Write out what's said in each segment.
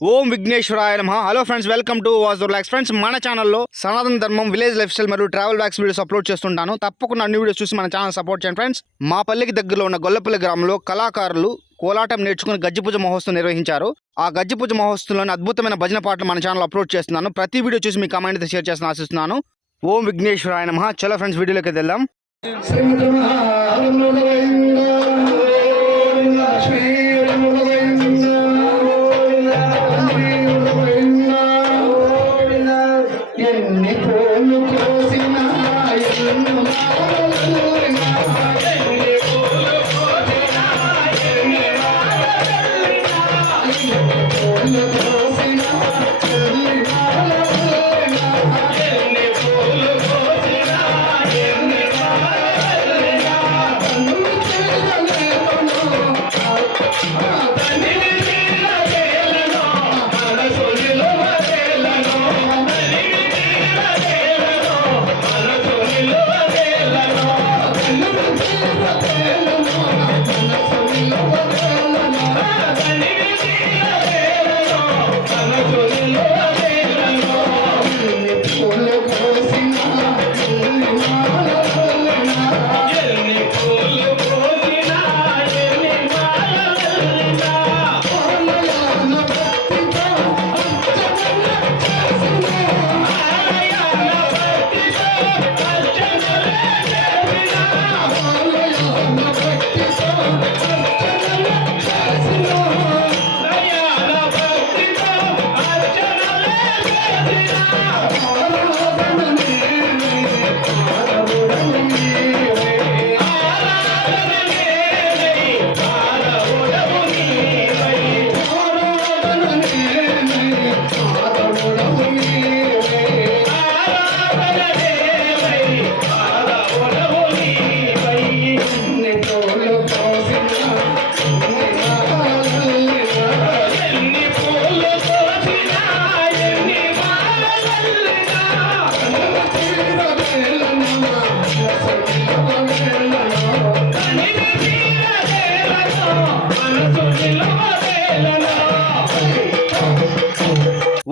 ఓం విఘ్నేశ్వరాయ నమ. Hello friends welcome to వాజ్ రిలాక్స్ ఫ్రెండ్స్ మన ఛానల్లో సనాతన ధర్మం విలేజ్ లైఫ్ స్టైల్ మరియు ట్రావెల్ బ్యాగ్స్ వీడియోస్ అప్లోడ్ చేస్తుంటాను. తప్పకుండా అన్ని వీడియోస్ చూసి మన ఛానల్ సపోర్ట్ చేయండి ఫ్రెండ్స్ మా పల్లెకి దగ్గరలో ఉన్న గొల్లపల్లి గ్రామంలో కళాకారులు కోలాటం నేర్చుకుని గజ్జిపూజ మహోత్సవం నిర్వహించారు. ఆ గజ్జిపూజ మహోత్సవంలోని అద్భుతమైన భజన పాటలు మన ఛానల్ అప్లోడ్ చేస్తున్నాను. ప్రతి వీడియో చూసి మీ కమెంట్ అయితే షేర్ చేస్తాను ఆశిస్తున్నాను. ఓం విఘ్నేశ్వరాయ నమ. చలో ఫ్రెండ్స్ వీడియోలోకి వెళ్దాం. Yeah.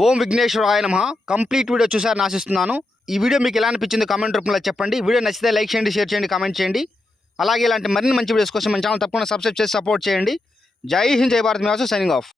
ఓం విఘ్నేశ్వరాయ నమ. కంప్లీట్ వీడియో చూసారని ఆశిస్తున్నాను. ఈ వీడియో మీకు ఎలా అనిపించింది కామెంట్ రూపంలో చెప్పండి. వీడియో నచ్చితే లైక్ చేయండి షేర్ చేయండి కామెంట్ చేయండి. అలాగే ఇలాంటి మరిన్ని మంచి వీడియోస్ కోసం మన ఛానల్ తప్పకుండా సబ్స్క్రైబ్ చేసి సపోర్ట్ చేయండి. జై హింద్ జై భారత్ మీ సైనింగ్ ఆఫ్.